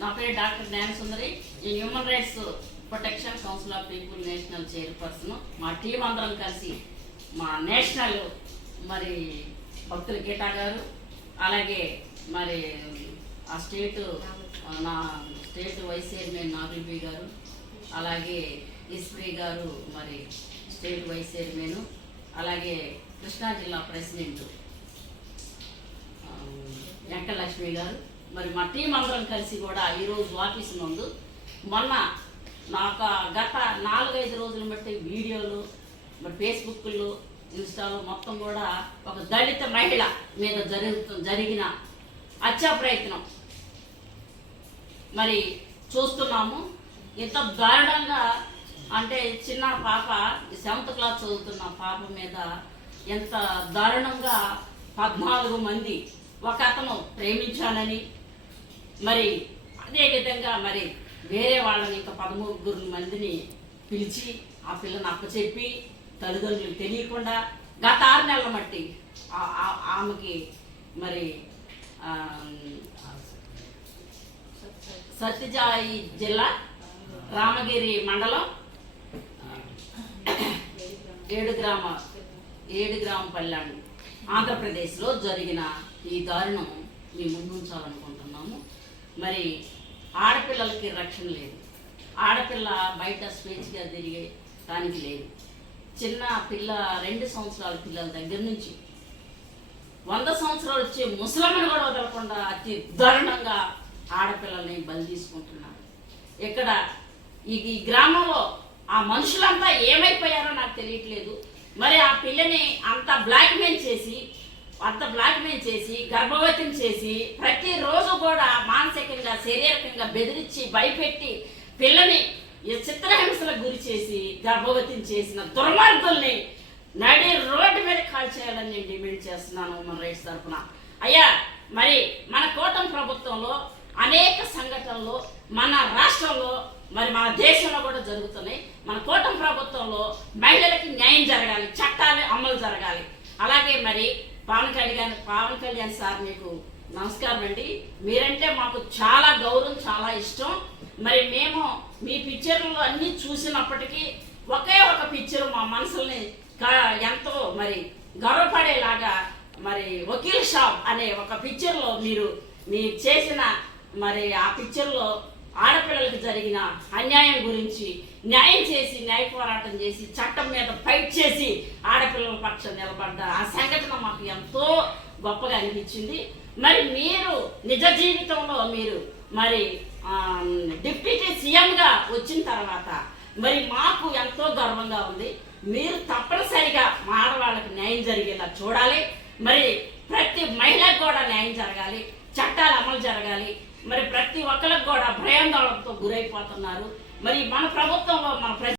నా పేరు డాక్టర్ జ్ఞాన సుందరి. ఈ human rights protection council of people national chairperson. మా టీం అందరం కలిసి మా నేషనల్ మరి భక్తుల గీటా గారు అలాగే మరి ఆ స్టేట్ నా స్టేట్ వైస్ చైర్మన్ నాగుల్బీ గారు అలాగే ఇస్ప్రీ గారు మరి స్టేట్ వైస్ చైర్మన్ అలాగే కృష్ణా జిల్లా ప్రెసిడెంట్ వెంకటలక్ష్మి గారు. మరి మా టీం అందరం కలిసి కూడా ఈరోజు ఆఫీస్ నందు మొన్న నాకు గత నాలుగైదు రోజులు బట్టి వీడియోలు మరి ఫేస్బుక్లో ఇన్స్టాలో మొత్తం కూడా ఒక దళిత మహిళ మీద జరుగుతు జరిగిన హత్యా ప్రయత్నం. మరి చూస్తున్నాము. ఇంత దారుణంగా అంటే చిన్న పాప సెవెంత్ క్లాస్ చదువుతున్న పాప మీద ఎంత దారుణంగా పద్నాలుగు మంది ఒక అతను ప్రేమించానని మరి అదే విధంగా మరి వేరే వాళ్ళని ఇంకా పదమూడుగురు మందిని పిలిచి ఆ పిల్లని అప్పచెప్పి తల్లిదండ్రులకు తెలియకుండా గత ఆరు నెలల మట్టి ఆమెకి మరి సత్యజాయి జిల్లా రామగిరి మండలం ఏడు గ్రామ ఏడు గ్రామ పల్లె ఆంధ్రప్రదేశ్లో జరిగిన ఈ దారుణం మీ ముందుంచాలనుకుంటున్నాను మరి ఆడపిల్లలకి రక్షణ లేదు. ఆడపిల్ల బయట స్వేచ్ఛగా తిరిగే దానికి లేదు. చిన్న పిల్ల రెండు సంవత్సరాల పిల్లల దగ్గర నుంచి వంద సంవత్సరాలు వచ్చే ముసలమ్మను కూడా వదలకుండా అతి దారుణంగా ఆడపిల్లల్ని బలి తీసుకుంటున్నారు. ఇక్కడ ఈ గ్రామంలో ఆ మనుషులంతా ఏమైపోయారో నాకు తెలియట్లేదు. మరి ఆ పిల్లని అంత బ్లాక్మెయిల్ చేసి అంత బ్లాక్మెయిల్ చేసి గర్భవతిని చేసి ప్రతిరోజు కూడా మానసికంగా శారీరకంగా బెదిరించి భయపెట్టి పిల్లని ఈ చిత్రహింసలకు గురి చేసి గర్భవతిని చేసిన దుర్మార్గుల్ని నడి రోడ్డు మీద కాల్ చేయాలని నేను డిమాండ్ చేస్తున్నాను మన రైట్స్ తరఫున అయ్యా మరి మన కూటమి ప్రభుత్వంలో అనేక సంఘటనలు మన రాష్ట్రంలో మరి మన దేశంలో కూడా జరుగుతున్నాయి. మన కూటమి ప్రభుత్వంలో మహిళలకి న్యాయం జరగాలి చట్టాలు అమలు జరగాలి. అలాగే మరి పవన్ కళ్యాణ్ పవన్ కళ్యాణ్ సార్ మీకు నమస్కారం అండి. మీరంటే మాకు చాలా గౌరవం చాలా ఇష్టం. మరి మేము మీ పిక్చర్లు అన్నీ చూసినప్పటికీ ఒకే ఒక పిక్చర్ మా మనసుల్ని ఎంతో మరి గర్వపడేలాగా మరి వకీల్ షాప్ అనే ఒక పిక్చర్లో మీరు మీరు చేసిన మరి ఆ పిక్చర్లో ఆడపిల్లలకు జరిగిన అన్యాయం గురించి న్యాయం చేసి న్యాయ పోరాటం చేసి చట్టం మీద ఫైట్ చేసి ఆడపిల్లల పక్షం నిలబడ్డ ఆ సంఘటన మాకు ఎంతో గొప్పగా అనిపించింది. మరి మీరు నిజ జీవితంలో మీరు మరి డిప్యూటీ సీఎంగా వచ్చిన తర్వాత మరి మాకు ఎంతో గర్వంగా ఉంది. మీరు తప్పనిసరిగా మా ఆడవాళ్ళకి న్యాయం జరిగేలా చూడాలి. మరి ప్రతి మహిళకు కూడా న్యాయం జరగాలి. చట్టాలు అమలు జరగాలి. మరి ప్రతి ఒక్కరికి కూడా భయాందోళనతో గురైపోతున్నారు. మరి మన ప్రభుత్వంలో మన ప్రజ